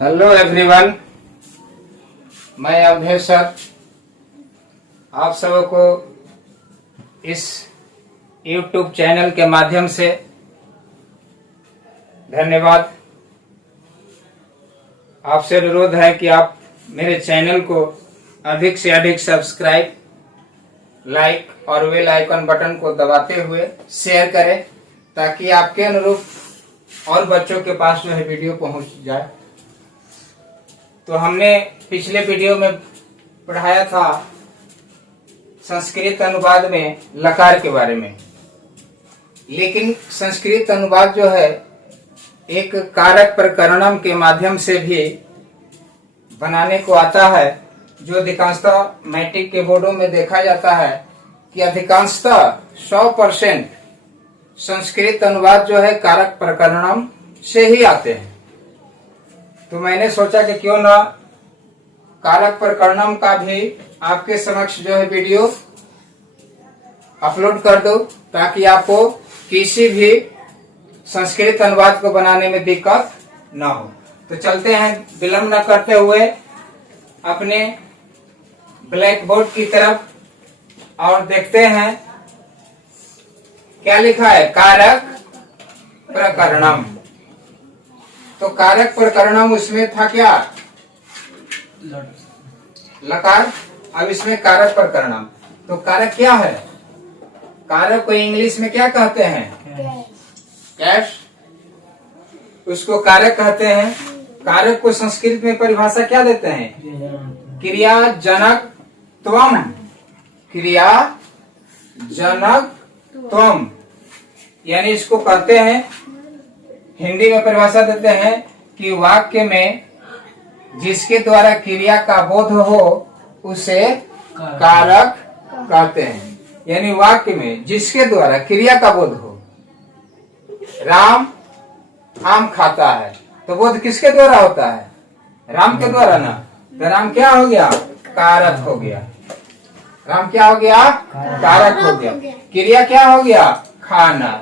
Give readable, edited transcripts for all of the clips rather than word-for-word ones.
Hello everyone, मैं Awadhesh sir आप सबको इस YouTube चैनल के माध्यम से धन्यवाद। आपसे अनुरोध है कि आप मेरे चैनल को अधिक से अधिक सब्सक्राइब, लाइक और बेल आइकन बटन को दबाते हुए शेयर करें ताकि आपके अनुरूप और बच्चों के पास जो है वीडियो पहुंच जाए। तो हमने पिछले वीडियो में पढ़ाया था संस्कृत अनुवाद में लकार के बारे में, लेकिन संस्कृत अनुवाद जो है एक कारक प्रकरणम के माध्यम से भी बनाने को आता है, जो अधिकांशतः मैट्रिक के बोर्डों में देखा जाता है कि अधिकांशतः 100% संस्कृत अनुवाद जो है कारक प्रकरणम से ही आते हैं। तो मैंने सोचा कि क्यों ना कारक प्रकरणम का भी आपके समक्ष जो है वीडियो अपलोड कर दो ताकि आपको किसी भी संस्कृत अनुवाद को बनाने में दिक्कत ना हो। तो चलते हैं विलंब न करते हुए अपने ब्लैक बोर्ड की तरफ और देखते हैं क्या लिखा है, कारक प्रकरणम। तो कारक प्रकरणम उसमें था क्या, लकार। अब इसमें कारक प्रकरणम। तो कारक क्या है, कारक को इंग्लिश में क्या कहते हैं, कैश, उसको कारक कहते हैं। कारक को संस्कृत में परिभाषा क्या देते हैं, क्रिया जनक त्वम, क्रिया जनक त्वम, यानी इसको कहते हैं, हिंदी में परिभाषा देते हैं कि वाक्य में जिसके द्वारा क्रिया का बोध हो उसे कारक कहते हैं। यानी वाक्य में जिसके द्वारा क्रिया का बोध हो, राम आम खाता है, तो बोध किसके द्वारा होता है, राम के द्वारा ना। तो राम क्या हो गया, कारक हो गया। राम क्या हो गया, कारक हो गया। क्रिया क्या हो गया, खाना,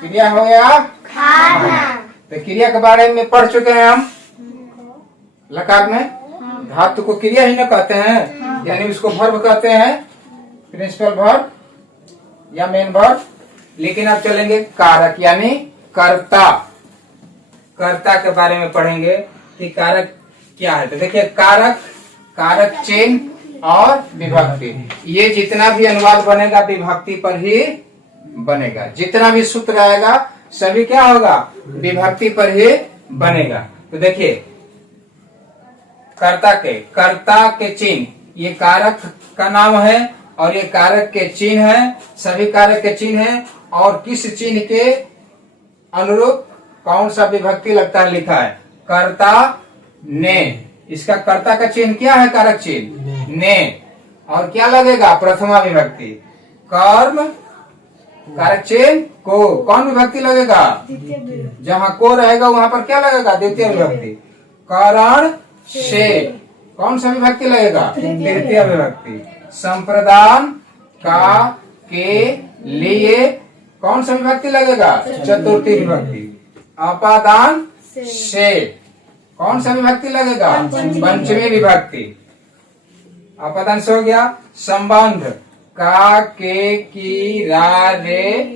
क्रिया हो गया खाना। तो क्रिया के बारे में पढ़ चुके हैं हम लकार में। धातु को क्रिया ही न कहते हैं, यानी उसको वर्ब कहते हैं, प्रिंसिपल वर्ब या मेन वर्ब। लेकिन अब चलेंगे कारक यानी कर्ता। कर्ता के बारे में पढ़ेंगे कि कारक क्या है। तो देखिए कारक, कारक चिन्ह और विभक्ति, ये जितना भी अनुवाद बनेगा विभक्ति पर ही बनेगा। जितना भी सूत्र आएगा सभी क्या होगा, विभक्ति पर ही बनेगा। तो देखिए कर्ता के चिन्ह, ये कारक का नाम है और ये कारक के चिन्ह है, सभी कारक के चिन्ह हैं। और किस चिन्ह के अनुरूप कौन सा विभक्ति लगता है लिखा है, कर्ता ने। इसका कर्ता का चिन्ह क्या है, कारक चिन्ह ने। और क्या लगेगा, प्रथमा विभक्ति। कर्म कारक चिन्ह को, कौन विभक्ति लगेगा, जहाँ को रहेगा वहां पर क्या लगेगा, द्वितीय विभक्ति। कारण से कौन सा विभक्ति लगेगा, तृतीय विभक्ति। संप्रदान का के लिए कौन सा विभक्ति लगेगा, चतुर्थी विभक्ति। अपादान से कौन सा विभक्ति लगेगा, पंचमी विभक्ति। अपादान से हो गया। संबंध का के की रा रे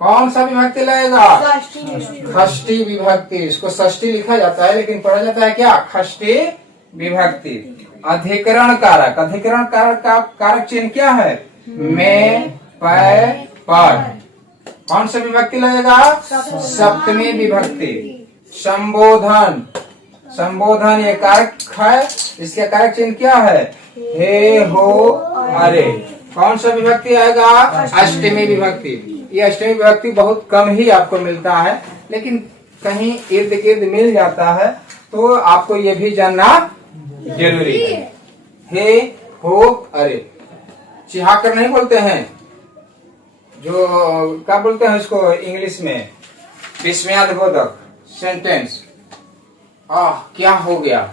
कौन सा विभक्ति लगेगा, षष्ठी विभक्ति। इसको षष्ठी लिखा जाता है लेकिन पढ़ा जाता है क्या, षष्ठी विभक्ति। अधिकरण कारक, अधिकरण कारक का कारक चिन्ह क्या है, में पै पर। कौन सा विभक्ति लगेगा, सप्तमी विभक्ति। संबोधन, संबोधन ये कारक है, इसका कारक चिन्ह क्या है, हे हो अरे। कौन सा विभक्ति आएगा, अष्टमी विभक्ति। ये अष्टमी विभक्ति बहुत कम ही आपको मिलता है, लेकिन कहीं इर्द गिर्द मिल जाता है, तो आपको ये भी जानना जरूरी है। हे हो अरे, चिहाकर नहीं बोलते हैं, जो क्या बोलते हैं इसको इंग्लिश में, विस्मयादिबोधक सेंटेंस। क्या हो गया,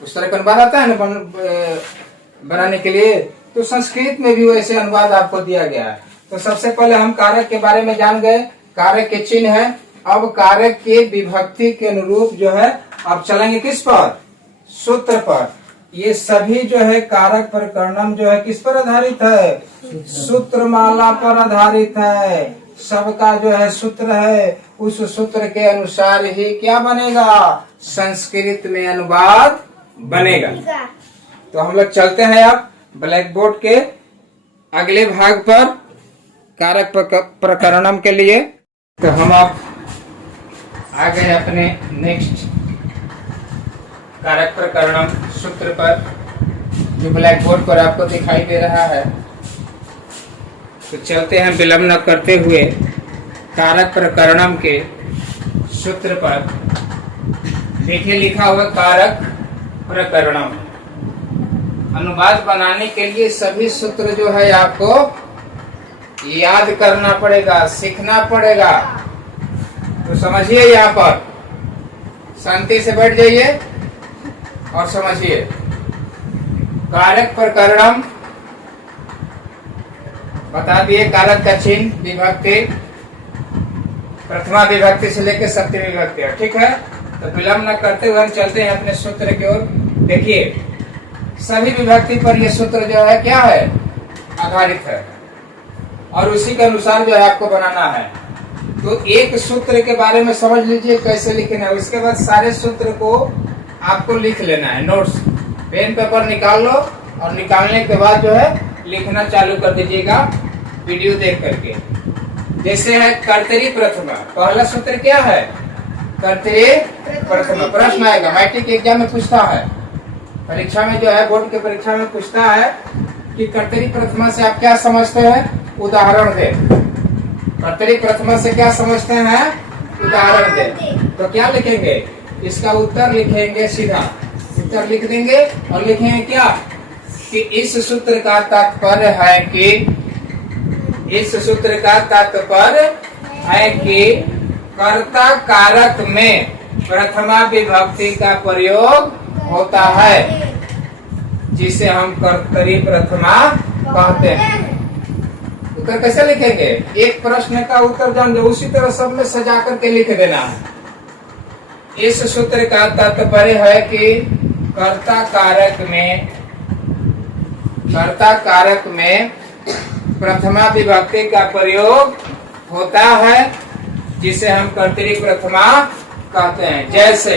उस तरह का अनुवाद आता है ना बनाने के लिए। तो संस्कृत में भी वैसे अनुवाद आपको दिया गया है। तो सबसे पहले हम कारक के बारे में जान गए कारक के चिन्ह है। अब कारक के विभक्ति के अनुरूप जो है अब चलेंगे किस पर, सूत्र पर। ये सभी जो है कारक प्रकरणम जो है किस पर आधारित है, सूत्रमाला पर आधारित है। सबका जो है सूत्र है, उस सूत्र के अनुसार ही क्या बनेगा, संस्कृत में अनुवाद बनेगा। तो हम लोग चलते हैं अब ब्लैक बोर्ड के अगले भाग पर कारक प्रकरणम के लिए। तो हम अब आ गए अपने नेक्स्ट कारक प्रकरणम सूत्र पर, जो ब्लैक बोर्ड पर आपको दिखाई दे रहा है। तो चलते हैं विलंब न करते हुए कारक प्रकरणम के सूत्र पर। देखिए लिखा हुआ कारक प्रकरणम। अनुवाद बनाने के लिए सभी सूत्र जो है आपको याद करना पड़ेगा, सीखना पड़ेगा। तो समझिए, यहाँ पर शांति से बैठ जाइए और समझिए। कारक प्रकरणम बता दिए, कारक का चिन्ह, विभक्ति, प्रथमा विभक्ति से लेकर सप्तमी विभक्ति, ठीक है। तो विलंब न करते हुए हम चलते हैं अपने सूत्र की ओर। देखिए सभी विभक्ति पर यह सूत्र जो है क्या है, आधारित है, और उसी के अनुसार जो है आपको बनाना है। तो एक सूत्र के बारे में समझ लीजिए कैसे लिखना है, उसके बाद सारे सूत्र को आपको लिख लेना है। नोट्स पेन पेपर निकाल लो और निकालने के बाद जो है लिखना चालू कर दीजिएगा वीडियो देख करके। जैसे है कर्तरी प्रथमा, पहला सूत्र क्या है, कर्तरी प्रथमा। प्रश्न आएगा, मैट्रिक एग्जाम में पूछता है, परीक्षा में जो है बोर्ड की परीक्षा में पूछता है कि कर्तरी प्रथमा से आप क्या समझते हैं, उदाहरण दे। कर्तरी प्रथमा से क्या समझते हैं, उदाहरण दे। तो क्या लिखेंगे, इसका उत्तर लिखेंगे, सीधा उत्तर लिख देंगे और लिखेंगे क्या कि इस सूत्र का तात्पर्य है कि, इस सूत्र का तात्पर्य है कि कर्ता कारक में प्रथमा विभक्ति का प्रयोग होता है, जिसे हम कर्तरी प्रथमा कहते हैं। उत्तर कैसे लिखेंगे, एक प्रश्न का उत्तर जान लो, उसी तरह सब में सजा करके लिख देना है। इस सूत्र का तात्पर्य है कि कर्ता कारक में प्रथमा विभक्ति का प्रयोग होता है, जिसे हम कर्तरी प्रथमा कहते हैं। जैसे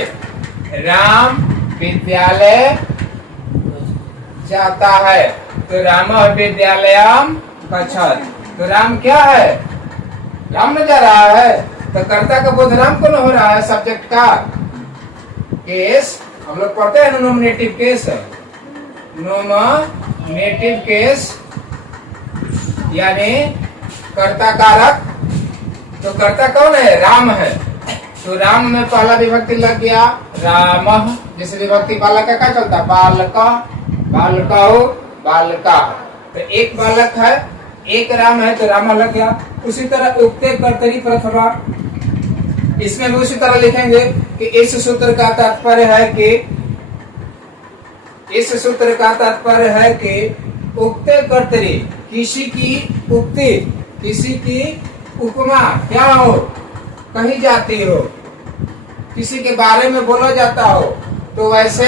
राम विद्यालय जाता है, तो राम विद्यालयम गच्छति। तो राम क्या है, राम न जा रहा है, तो कर्ता का बोध राम को न हो रहा है, सब्जेक्ट का केस हम लोग पढ़ते हैं, नोमिनेटिव केस है, नोमिनेटिव केस यानी कर्ता कारक। तो कर्ता कौन है, राम है, तो राम में पहला विभक्ति लग गया राम, जैसे विभक्ति बालक का क्या चलता है, बालका, बालकाओ, बालका। तो एक बालक है, एक राम है, तो रामा लग गया। उसी तरह उक्ते कर्तरी प्रथमा, इसमें भी उसी तरह लिखेंगे कि इस सूत्र का तात्पर्य है कि, इस सूत्र का तात्पर्य है कि उक्ते कर्तरी, किसी की उक्ति, किसी की उपमा क्या हो, कही जाती हो, किसी के बारे में बोला जाता हो, तो वैसे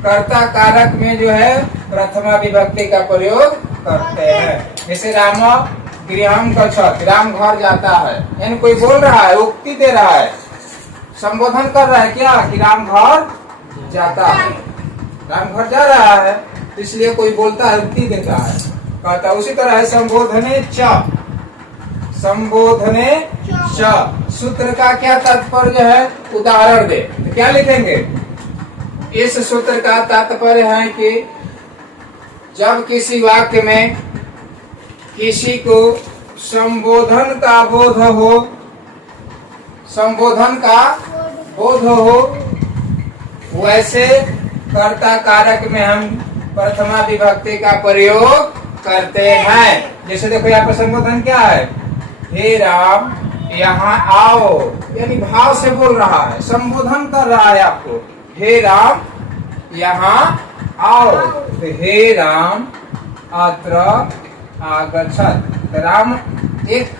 कर्ता कारक में जो है प्रथमा विभक्ति का प्रयोग करते हैं। जैसे राम गृहम गच्छति, राम घर जाता है, यानी कोई बोल रहा है, उक्ति दे रहा है, संबोधन कर रहा है क्या कि राम घर जाता है, राम घर जा रहा है, इसलिए कोई बोलता है, उक्ति देता है, कहता है। उसी तरह है संबोधने च, संबोधने च, सूत्र का क्या तात्पर्य है, उदाहरण दे। तो क्या लिखेंगे, इस सूत्र का तात्पर्य है कि जब किसी वाक्य में किसी को संबोधन का बोध हो, संबोधन का बोध हो, वैसे कर्ता कारक में हम प्रथमा विभक्ति का प्रयोग करते हैं। जैसे देखो यहाँ पर संबोधन क्या है, हे राम यहाँ आओ, यानी भाव से बोल रहा है, संबोधन कर रहा है आपको, हे राम यहाँ आओ। तो हे राम अत्र आगच्छत, राम एक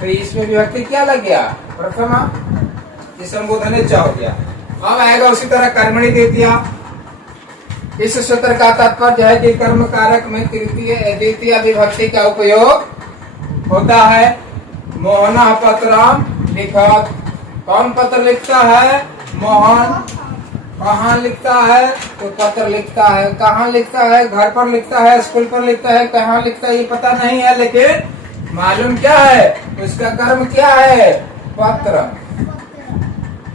तो इसमें विभक्ति क्या लग गया? प्रथमा। ये संबोधन हो गया। अब आएगा उसी तरह कर्मणि द्वितीया। इस सूत्र का तात्पर्य है कि कर्म कारक में द्वितीय विभक्ति का उपयोग होता है। मोहन पत्रम लिखत। कौन पत्र लिखता है? मोहन। कहाँ लिखता है? तो पत्र लिखता है। कहाँ लिखता है? घर पर लिखता है, स्कूल पर लिखता है, कहाँ लिखता है ये पता नहीं है, लेकिन मालूम क्या है? उसका कर्म क्या है? पत्र।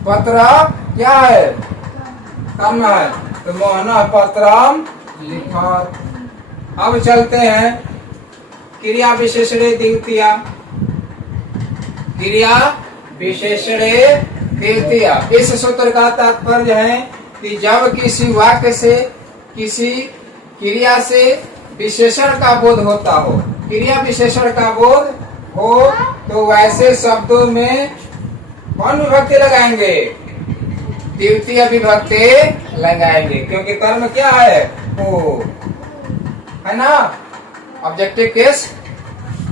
पत्र क्या है? कर्म है। तो मोहन पत्रम लिखत। अब चलते हैं क्रिया विशेषणे द्वितीया। क्रिया विशेषणे द्वितीया। इस सूत्र का तात्पर्य है कि जब किसी वाक्य से, किसी क्रिया से विशेषण का बोध होता हो, क्रिया विशेषण का बोध हो, तो वैसे शब्दों में कौन विभक्ति लगाएंगे? द्वितीय विभक्ति लगाएंगे, क्योंकि कर्म क्या है? हो, है ना? ऑब्जेक्टिव केस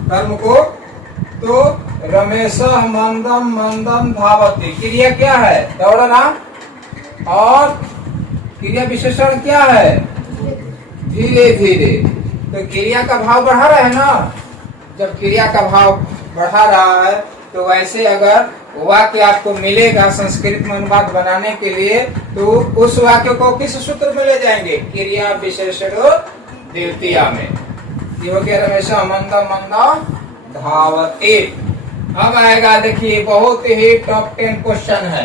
कर्म को। तो रमेश मंदम मंदम धावती, क्रिया क्या है? दौड़ना। और क्रिया विशेषण क्या है? धीरे धीरे। तो क्रिया का भाव बढ़ा रहा है ना। जब क्रिया का भाव बढ़ा रहा है तो वैसे अगर वाक्य आपको मिलेगा संस्कृत में अनुवाद बनाने के लिए, तो उस वाक्य को किस सूत्र में ले जाएंगे? क्रिया विशेषण द्वितीया में। ये हो गया रमेश मंदम मंदम धावती। अब आएगा, देखिए बहुत ही टॉप 10 क्वेश्चन है।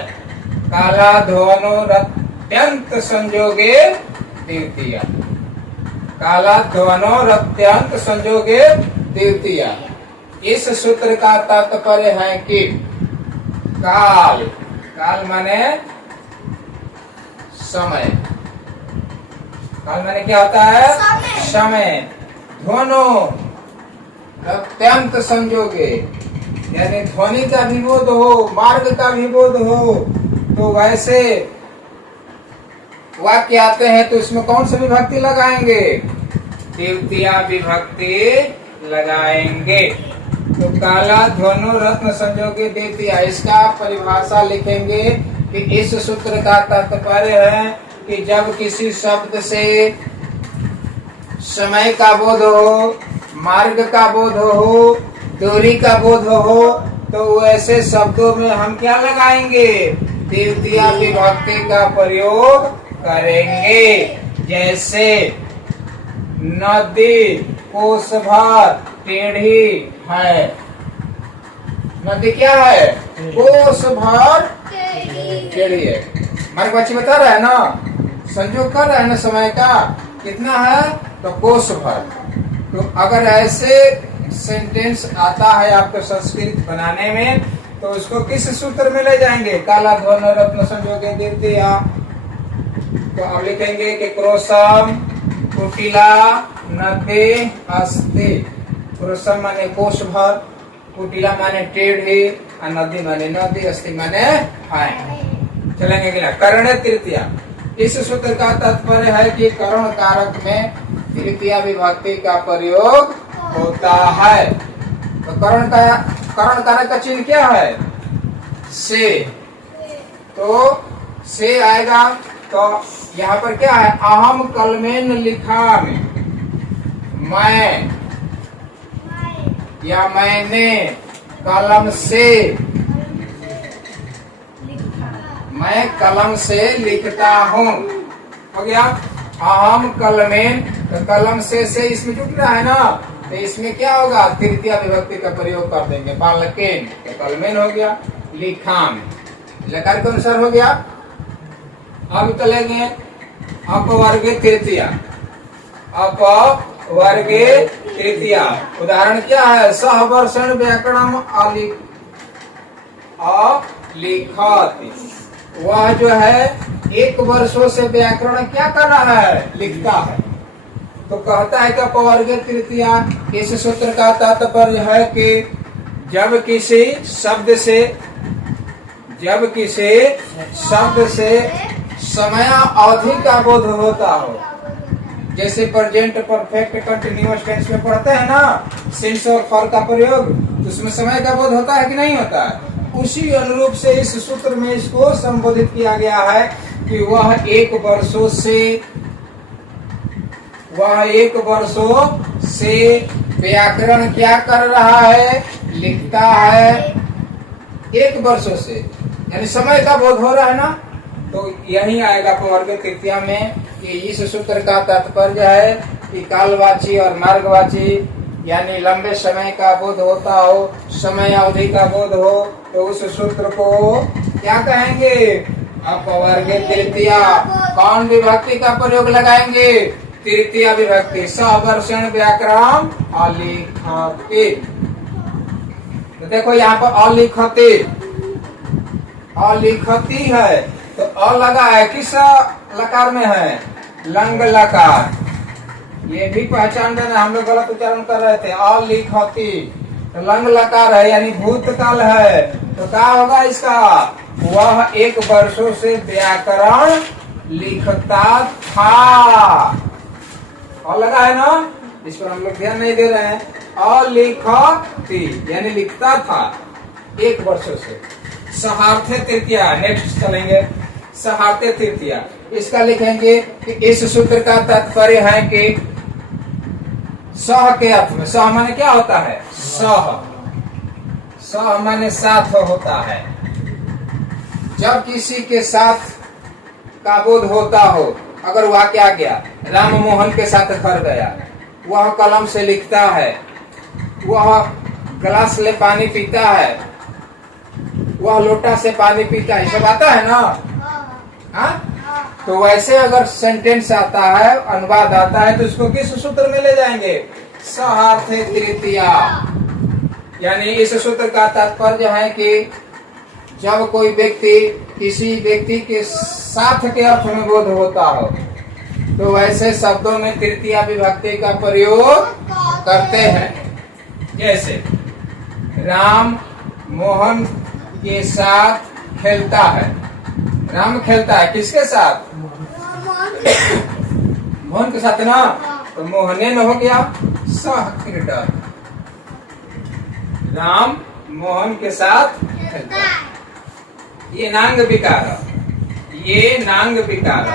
काला ध्वनोरत्यंत संयोगे द्वितीया। काला ध्वनोरत्यंत संयोगे द्वितीया। इस सूत्र का तात्पर्य है कि काल, काल माने समय। काल माने क्या होता है? समय। ध्वनो अत्यंत संयोगे, यानी ध्वनि का भी बोध हो, मार्ग का भी बोध हो, तो वैसे वाक्य आते हैं तो इसमें कौन सी विभक्ति लगाएंगे? द्वितीय विभक्ति लगाएंगे। तो काला ध्वनो रत्न संयोगे द्वितीय, इसका परिभाषा लिखेंगे कि इस सूत्र का तात्पर्य है कि जब किसी शब्द से समय का बोध हो, मार्ग का बोध हो, दूरी का बोध हो, तो ऐसे शब्दों में हम क्या लगाएंगे? द्वितीय विभक्ति का प्रयोग करेंगे। जैसे नदी कोस भर टेढ़ी है। नदी क्या है? कोस भर टेढ़ी है। हमारे बच्चे बता रहा है ना, संयोग कर रहा है ना समय का, कितना है? तो कोस भर। तो अगर ऐसे सेंटेंस आता है आपको संस्कृत बनाने में, तो उसको किस सूत्र में ले जाएंगे? काला ध्वनो रत्न संयोगे द्वितीया। तो अब लिखेंगे कि क्रोशम कुटिला नदी अस्ति। क्रोशम माने कोश भर, कुटिला माने टेढ़ी, और नदी माने नदी, अस्ति माने है। चलेंगे अगला, कर्ण तृतीया। इस सूत्र का तात्पर्य है कि कर्ण कारक में तृतीय विभक्ति का प्रयोग होता है। तो कर्ण कारक का चिन्ह क्या है? से। तो से आएगा, तो यहाँ पर क्या है? अहम कलमेन लिखा में, मैं या मैंने कलम से, मैं कलम से लिखता हूँ। हो गया अहम कलमेन। तो कलम से इसमें जुट रहा है ना, तो इसमें क्या होगा? तृतीय विभक्ति का प्रयोग कर देंगे। बालकेन तो कलमेन हो गया, लिखाम लकार के अनुसार हो गया। अब चलेंगे अपवर्गे तृतीया। अपवर्गे तृतीया उदाहरण क्या है? सहवर्षण व्याकरण अलिखत। वह जो है 1 वर्षों से व्याकरण क्या कर रहा है? लिखता है। तो कहता है कि अपवर्गे तृतीया, इस सूत्र का तात्पर्य है कि जब किसी शब्द से समय अवधि का बोध होता हो, जैसे प्रेजेंट परफेक्ट कंटिन्यूअस टेंस में पढ़ते हैं ना, सिंस और फॉर का प्रयोग, तो उसमें समय का बोध होता है कि नहीं होता है? उसी अनुरूप से इस सूत्र में इसको संबोधित किया गया है कि वह एक वर्षों से व्याकरण क्या कर रहा है? लिखता है। 1 वर्षों से यानी समय का बोध हो रहा है ना, तो यही आएगा अपवर्ग तृतीया में कि इस सूत्र का तात्पर्य है कि कालवाची और मार्गवाची यानी लंबे समय का बोध होता हो, समय अवधि का बोध हो, तो उस सूत्र को क्या कहेंगे? अपवर्ग तृतीया। कौन विभक्ति का प्रयोग लगाएंगे? तृतीया विभक्ति। सवर्षण व्याकरण अलिखते। तो देखो यहाँ पर अलिखती है, तो अ लगा है, किस लकार में है? लंग लकार। ये भी पहचान देना, हम लोग गलत उच्चारण कर रहे थे। अलिखती तो लंग लकार है यानी भूतकाल है, तो क्या होगा इसका? वह 1 वर्षों से व्याकरण लिखता था। और लगा है ना, इस पर हम लोग ध्यान नहीं दे रहे हैं। अलिखती यानी लिखता था 1 वर्षों से। सहार्थे तृतीया, नेक्स्ट चलेंगे। सहार्थे तृतीया, इसका लिखेंगे कि इस सूत्र का तात्पर्य है कि सह के अर्थ में, सह माने क्या होता है? सह माने साथ होता है। जब किसी के साथ का बोध होता हो, अगर वह क्या गया, राम मोहन के साथ घर गया, वह कलम से लिखता है, वह गिलास ले पानी पीता है, वह लोटा से पानी पीता है, सब आता है ना? हाँ? तो वैसे अगर सेंटेंस आता है, अनुवाद आता है, तो उसको किस सूत्र में ले जाएंगे? सहार्थे तृतीया। यानी इस सूत्र का तात्पर्य है कि जब कोई व्यक्ति किसी व्यक्ति के साथ के अर्थ में बोध होता हो, तो वैसे शब्दों में तृतीया विभक्ति का प्रयोग करते हैं। जैसे राम मोहन के साथ खेलता है। राम खेलता है किसके साथ? मोहन के साथ ना, तो मोहने न हो गया सह क्रीडा। राम मोहन के साथ खेलता है। ये नांग विकार।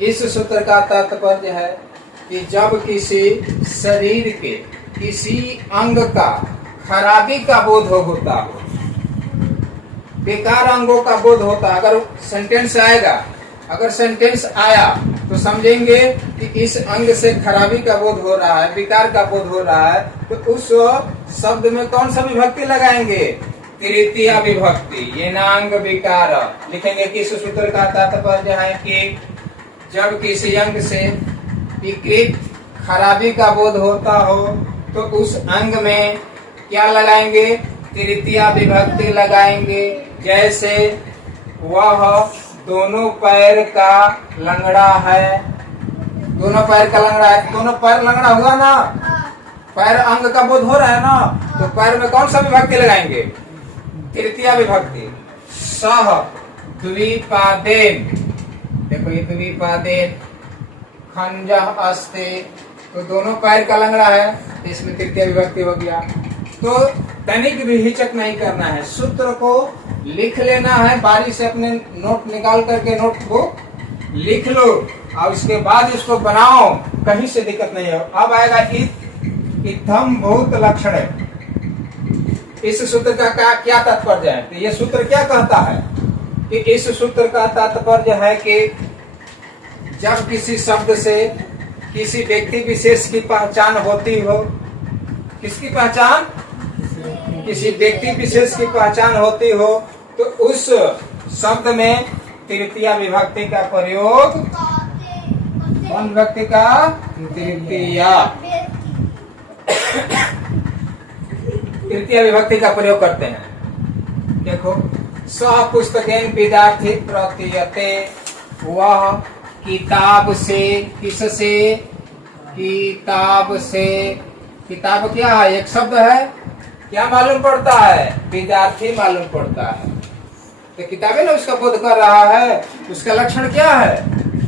इस सूत्र का तात्पर्य है कि जब किसी शरीर के किसी अंग का खराबी का बोध होता हो, बेकार अंगों का बोध होता, अगर सेंटेंस आएगा, अगर सेंटेंस आया तो समझेंगे कि इस अंग से खराबी का बोध हो रहा है, विकार का बोध हो रहा है, तो उस शब्द में कौन सा विभक्ति लगाएंगे? तृतीया विभक्ति। ये नांग विकार लिखेंगे कि इस सूत्र का तात्पर्य है कि जब किसी अंग से विकृत खराबी का बोध होता हो, तो उस अंग में क्या लगाएंगे? तृतीया विभक्ति लगाएंगे। जैसे वह दोनों पैर का लंगड़ा है। दोनों पैर का लंगड़ा है, दोनों पैर लंगड़ा हुआ ना, पैर अंग का बोध हो रहा है ना, तो पैर में कौन सा विभक्ति लगाएंगे? तृतीया विभक्ति। सह द्विपादेन, देखो ये द्विपादेन खंजः अस्ते, तो दोनों पैर का लंगड़ा है, तो इसमें तृतीया विभक्ति हो गया। तो तनिक भी हिचक नहीं करना है, सूत्र को लिख लेना है, बारी से अपने नोट निकाल करके नोटबुक लिख लो और उसके बाद इसको बनाओ, कहीं से दिक्कत नहीं हो। अब आएगा इत्थम भूत लक्षण। इस सूत्र का क्या तात्पर्य है? तो ये सूत्र क्या कहता है कि इस सूत्र का तात्पर्य है कि जब किसी शब्द से किसी व्यक्ति विशेष की पहचान होती हो, किसकी पहचान? किसी व्यक्ति विशेष की पहचान होती हो, तो उस शब्द में तृतीया विभक्ति का प्रयोग, कौन विभक्ति का? तृतीया विभक्ति का प्रयोग करते हैं। देखो, सह पुस्तकेन विद्यार्थी प्रतीयते, वह किताब से, किससे? किताब से। किताब क्या है? एक शब्द है, क्या मालूम पड़ता है? विद्यार्थी मालूम पड़ता है। तो किताबें ना उसका बोध कर रहा है, उसका लक्षण क्या है?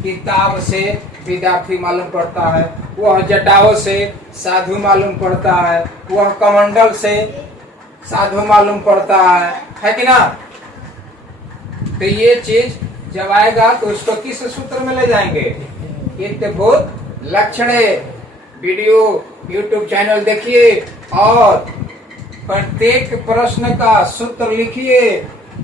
किताब से विद्यार्थी मालूम पड़ता है, वह जटाओं से साधु मालूम पड़ता है, वह कमंडल से साधु मालूम पड़ता है कि ना। तो ये चीज जब आएगा तो उसको किस सूत्र में ले जाएंगे? इत्यभूत लक्षणे। वीडियो यूट्यूब चैनल देखिए और प्रत्येक प्रश्न का सूत्र लिखिए,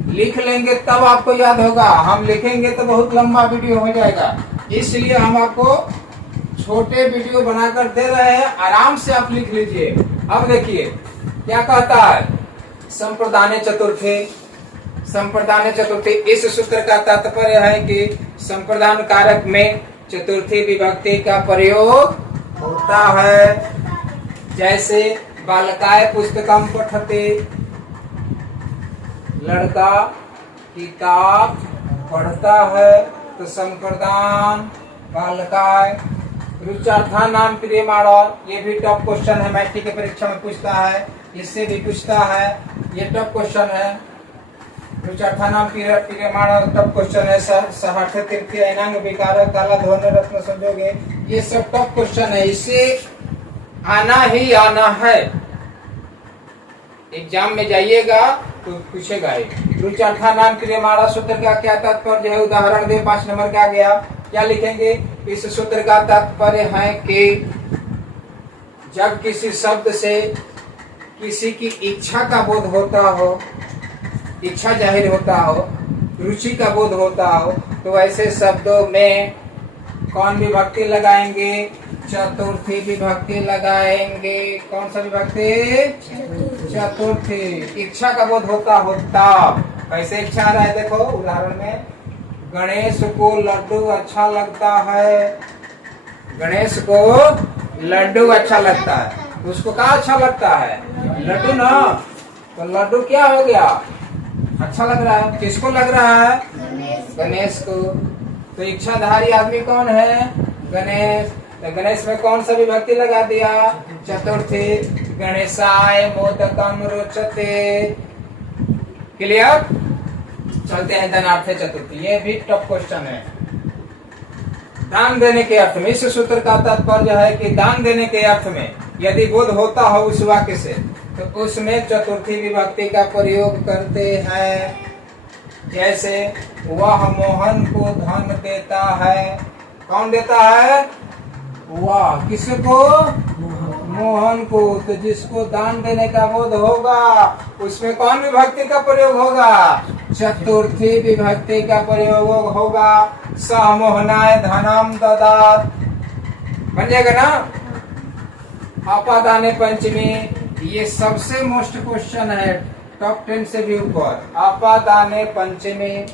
लिख लेंगे तब आपको याद होगा। हम लिखेंगे तो बहुत लंबा वीडियो हो जाएगा, इसलिए हम आपको छोटे वीडियो बनाकर दे रहे हैं, आराम से आप लिख लीजिए। अब देखिए क्या कहता है, संप्रदाने चतुर्थी। संप्रदान चतुर्थी, इस सूत्र का तात्पर्य है कि संप्रदान कारक में चतुर्थी विभक्ति का प्रयोग होता है। जैसे बालकाय पुस्तकम पठते, लड़का किताब पढ़ता है, तो संप्रदान बालकाय। रुचार्था नाम प्रियमाण, ये भी टॉप क्वेश्चन है, मैट्रिक की परीक्षा में पूछता है, इससे भी पूछता है, ये टॉप क्वेश्चन है। रुचार्था नाम प्रियमाण टॉप क्वेश्चन है। सहर्थ तृतीय ऐनांग विकार काला ध्वनि रत्न संजोगे, ये सब टॉप क्वेश्चन है, इससे आना ही आना है। एग्जाम में जाइएगा तो पूछेगा ही। रुचार्था नाम प्रियमाण सूत्र का क्या तात्पर्य है? उदाहरण दे, 5 नंबर का गया, क्या लिखेंगे? इस सूत्र का तात्पर्य है कि जब किसी शब्द से किसी की इच्छा का बोध होता हो, इच्छा जाहिर होता हो, रुचि का बोध होता हो, तो ऐसे शब्दों में कौन विभक्ति लगाएंगे? चतुर्थी विभक्ति लगाएंगे। कौन सा विभक्ति? चतुर्थी। इच्छा का बोध होता तब। कैसे इच्छा आ रहा है देखो उदाहरण में, गणेश को लड्डू अच्छा लगता है। गणेश को लड्डू अच्छा लगता है, उसको क्या अच्छा लगता है? लड्डू ना। तो लड्डू क्या हो गया? अच्छा लग रहा है। किसको लग रहा है? गणेश को। तो इच्छाधारी आदमी कौन है? गणेश। तो गणेश में कौन सा विभक्ति लगा दिया? चतुर्थी। गणेशाय मोदकम रोचते। क्लियर? चलते हैं धनार्थ चतुर्थी, ये भी टफ क्वेश्चन है। दान देने के अर्थ में, इस सूत्र का तात्पर्य है कि दान देने के अर्थ में यदि बोध होता हो उस वाक्य से, तो उसमें चतुर्थी विभक्ति का प्रयोग करते हैं। जैसे वह मोहन को धन देता है। कौन देता है? वह। किसको? मोहन को। तो जिसको दान देने का बोध होगा उसमें कौन विभक्ति का प्रयोग होगा? चतुर्थी विभक्ति का प्रयोग होगा। स मोहनाय धनम ददात, बन जाएगा ना। आपादाने पंचमी, ये सबसे मोस्ट क्वेश्चन है, टॉप 10 से भी ऊपर। आपादाने पंचमी,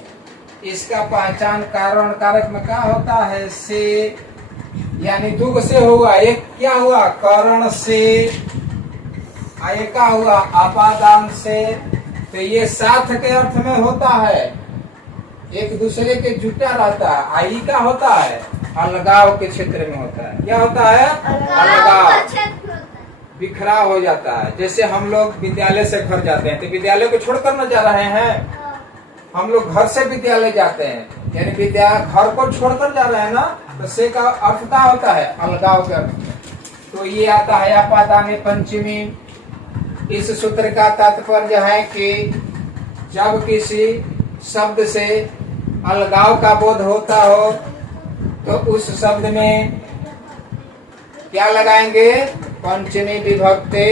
इसका पहचान कारण कारक में क्या होता है? से, यानी दुग से हुआ, एक क्या हुआ? कारण से, एक का हुआ आपादान से। तो ये साथ के अर्थ में होता है, एक दूसरे के जुटा रहता है। आई का होता है अलगाव के क्षेत्र में होता है। क्या होता है? अलगाव, बिखराव हो जाता है। जैसे हम लोग विद्यालय से घर जाते हैं, तो विद्यालय को छोड़कर न जा रहे हैं, हम लोग घर से विद्यालय जाते हैं, यानी घर को छोड़कर जा रहे हैं ना, तो से का अर्थ क्या होता है? अलगाव के अर्थ। तो ये आता है आपादाने पंचमी। इस सूत्र का तात्पर्य है कि जब किसी शब्द से अलगाव का बोध होता हो तो उस शब्द में क्या लगाएंगे? पंचमी विभक्ति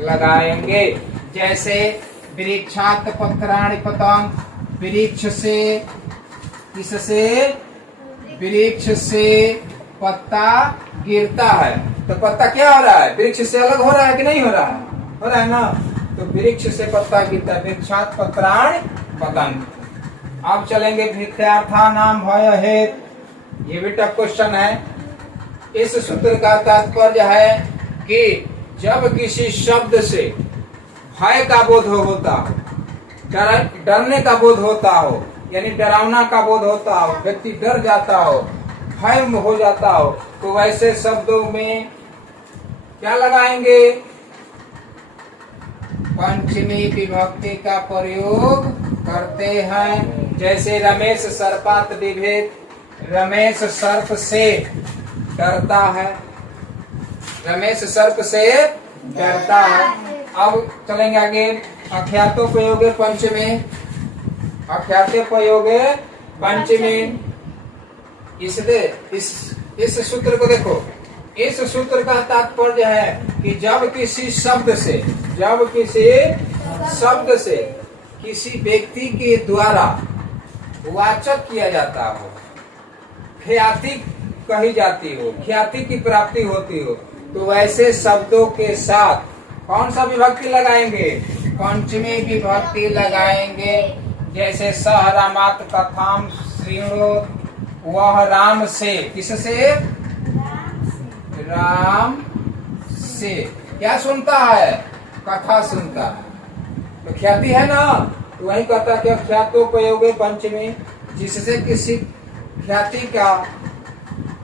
लगाएंगे। जैसे वृक्षात पत्राणि पतंग, वृक्ष से, किससे? वृक्ष से पत्ता गिरता है। तो पत्ता क्या हो रहा है? वृक्ष से अलग हो रहा है कि नहीं हो रहा है? हो रहा है ना। तो वृक्ष से पत्ता गिरता है, वृक्षात पत्राणि पतंग। अब चलेंगे भिक्षार्था नाम भय हेत, ये भी टफ क्वेश्चन है। इस सूत्र का तात्पर्य है कि जब किसी शब्द से भय का बोध होता हो, डरने का बोध होता हो, यानी डरावना का बोध होता हो, व्यक्ति डर जाता हो, भय हो जाता हो, तो वैसे शब्दों में क्या लगाएंगे? पंचमी विभक्ति का प्रयोग करते हैं। जैसे रमेश सर्पात बिभेद, रमेश सर्प से डरता है। रमेश सर्प से डरता है। अब चलेंगे आगे। अख्यातोपयोगे पंचमे। अख्यातोपयोगे पंचमे। इस सूत्र को देखो। इस सूत्र का तात्पर्य है कि जब किसी शब्द से किसी व्यक्ति के द्वारा वाचक किया जाता हो, ख्याति कही जाती हो, ख्याति की प्राप्ति होती हो, तो वैसे शब्दों के साथ कौन सा विभक्ति लगाएंगे? पंचमी विभक्ति लगाएंगे। जैसे सह रामात कथाम श्रृणोत, वह राम से, किससे? राम से क्या सुनता है? कथा सुनता है। तो ख्याति है ना, तो वही कहता कि ख्यातोपयोगे पंचमी, जिससे किसी ख्याति का,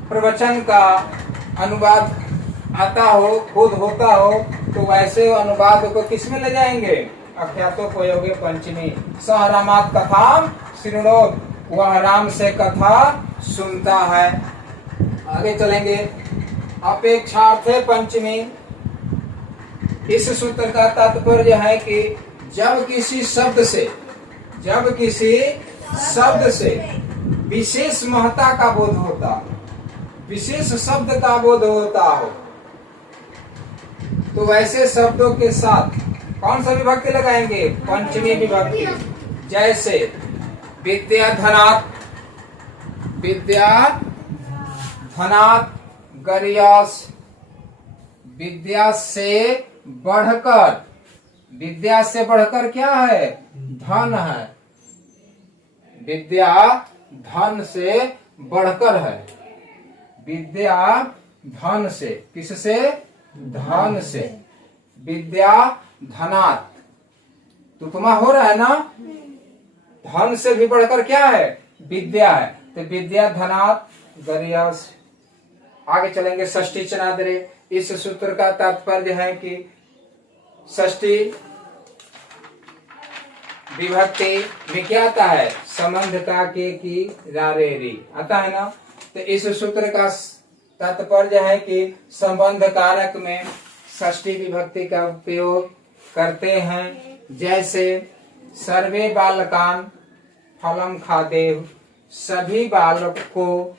प्रवचन का अनुवाद आता हो, खुद होता हो, तो वैसे अनुवाद को किस में ले जाएंगे? अख्यातोपयोगे पंचमी। सह रामात कथाम श्रृणोत, वह राम से कथा सुनता है। आगे चलेंगे। अपेक्षार्थे पंचमी। इस सूत्र का तात्पर्य है कि जब किसी शब्द से विशेष महत्ता का बोध होता, विशेष शब्द का बोध होता हो, तो वैसे शब्दों के साथ कौन सा विभक्ति लगाएंगे? पंचमी विभक्ति। जैसे विद्या धनात् गरियास, विद्या से बढ़कर क्या है? धन है। विद्या धन से बढ़कर है। विद्या धन से, किससे? धन से। विद्या धनात्, तो तुम्हारा हो रहा है ना, धन से भी बढ़कर क्या है? विद्या है। तो विद्या धनात् गरियास। आगे चलेंगे। षष्ठी चनादरे। इस सूत्र का तात्पर्य है कि षष्ठी विभक्ति में क्या आता है? संबंध का के की रारे री आता है ना। तो इस सूत्र का तात्पर्य है कि संबंध कारक में षष्ठी विभक्ति का उपयोग करते हैं। जैसे सर्वे बालकान फलम खादेव, सभी बालक को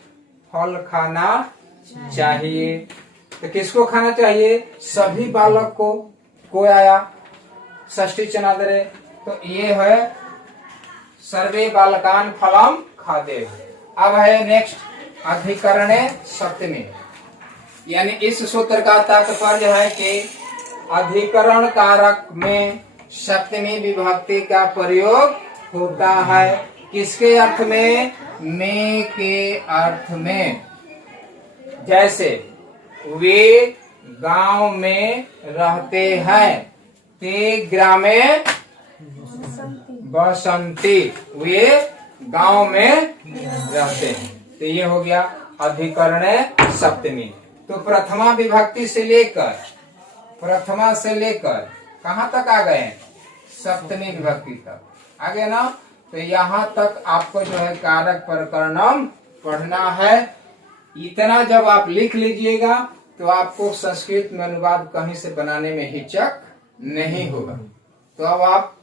फल खाना चाहिए। तो किसको खाना चाहिए? सभी बालक को आया षष्ठी चनादरे। तो ये है सर्वे बालकान फलम खादेव। अब है नेक्स्ट अधिकरणे सप्तमी। यानी इस सूत्र का तात्पर्य है कि अधिकरण कारक में सप्तमी विभक्ति का प्रयोग होता है। किसके अर्थ में? में के अर्थ में। जैसे वे गांव में रहते हैं, ते ग्रामे बसंती, वे गांव में रहते हैं। तो ये हो गया अधिकरणे सप्तमी। तो प्रथमा विभक्ति से लेकर कहाँ तक आ गए? सप्तमी विभक्ति तक आ गए ना। तो यहाँ तक आपको जो है कारक प्रकरणम पढ़ना है। इतना जब आप लिख लीजिएगा तो आपको संस्कृत में अनुवाद कहीं से बनाने में हिचक नहीं होगा। तो अब आप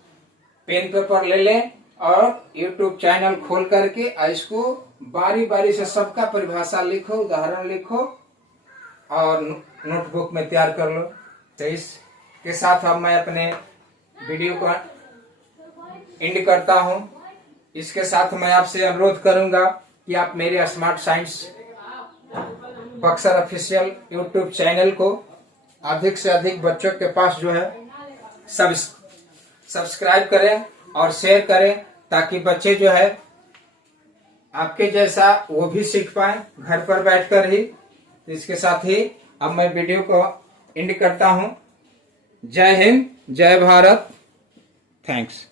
पेन पेपर ले लें और YouTube चैनल खोल करके इसको बारी बारी से सबका परिभाषा लिखो, उदाहरण लिखो और नोटबुक में तैयार कर लो। तो इसके साथ अब मैं अपने वीडियो को एंड करता हूं। इसके साथ मैं आपसे अनुरोध करूंगा कि आप मेरे smart science Buxar official YouTube channel को अधिक से अधिक बच्चों के पास जो है सब्सक्राइब करें और शेयर करें, ताकि बच्चे जो है आपके जैसा वो भी सीख पाए घर पर बैठकर ही। इसके साथ ही अब मैं वीडियो को एंड करता हूं। जय हिंद, जय भारत, थैंक्स।